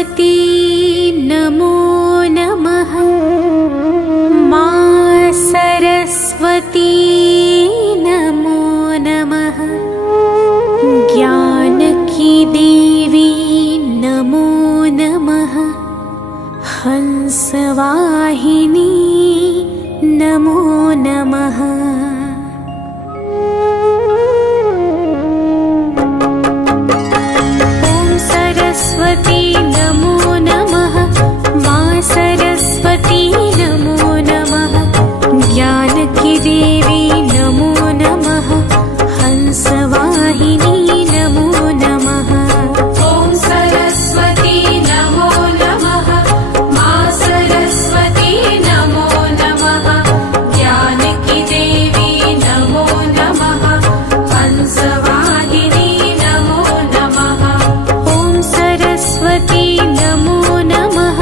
सरस्वती नमो नमः। माँ सरस्वती नमो नमः। ज्ञान की देवी नमो नमः। हंसवाहिनी नमो नमः। ओम सरस्वती नमो नमः। माँ सरस्वती नमो नमः। ज्ञान की देवी नमो नमः। हंसवाहिनी नमो नमः। ओम सरस्वती नमो नमः। माँ सरस्वती नमो नमः। ज्ञान की देवी नमो नमः। हंसवाहिनी नमो नमः। ओम सरस्वती नमो नमः।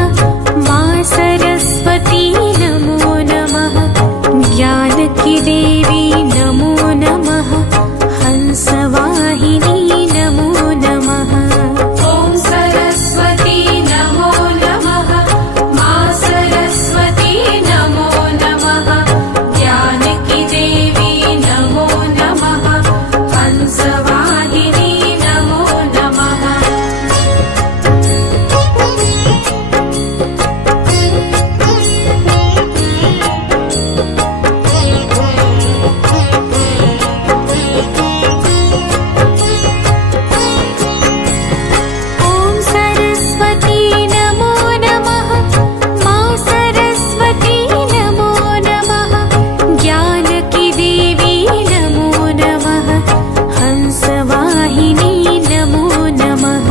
माँ सरस्वती नमो नमः। ज्ञान की देवी नमो नमः। हंसवाहिनी नमो नमः। ओम सरस्वती नमो नमः। माँ सरस्वती नमो नमः। ज्ञान की देवी नमो नमः। हंसवाहिनी नमो नमः। ओम सरस्वती नमो नमः। माँ सरस्वती नमो नमः। ज्ञान की देवी नमो नमः। हंसवाहिनी नमो नमः।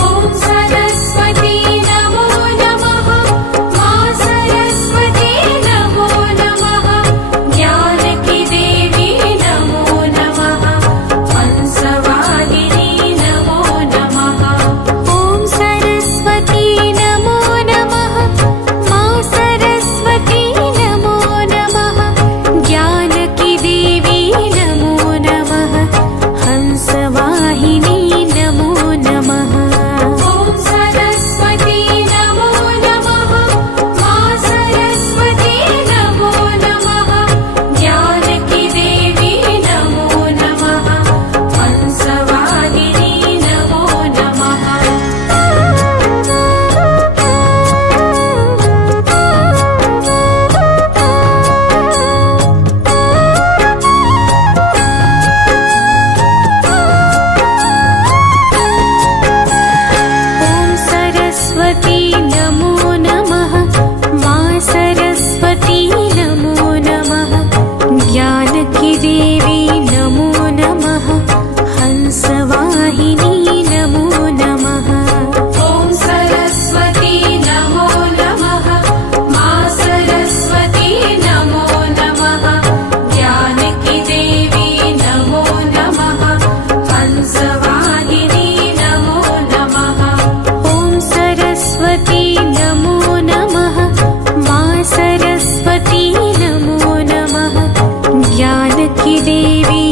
ओम सरस्वती नमो नमः। माँ सरस्वती नमो नमः। ज्ञान की देवी नमो नमः। हंसवाहिनी नमो नमः। ओम सरस्वती नमो नमः। माँ सरस्वती नमो नमः। ज्ञान की देवी नमो नमः। हंसवाहिनी नमो नमः। ओम सरस्वती नमो नमः। माँ सरस्वती नमो नमः। ज्ञान की देवी नमो नमः। हंसवाहिनी नमो नमः। ओम सरस्वती नमो नमः। माँ सरस्वती नमो नमः। ज्ञान की देवी नमो नमः। हंसवाहिनी नमो नमः। ओम सरस्वती नमो नमः। माँ सरस्वती नमो नमः। ज्ञान की देवी नमो नमः। हंसवाहिनी नमो नमः। ओम सरस्वती नमो नमः। माँ सरस्वती नमो नमः। ज्ञान की देवी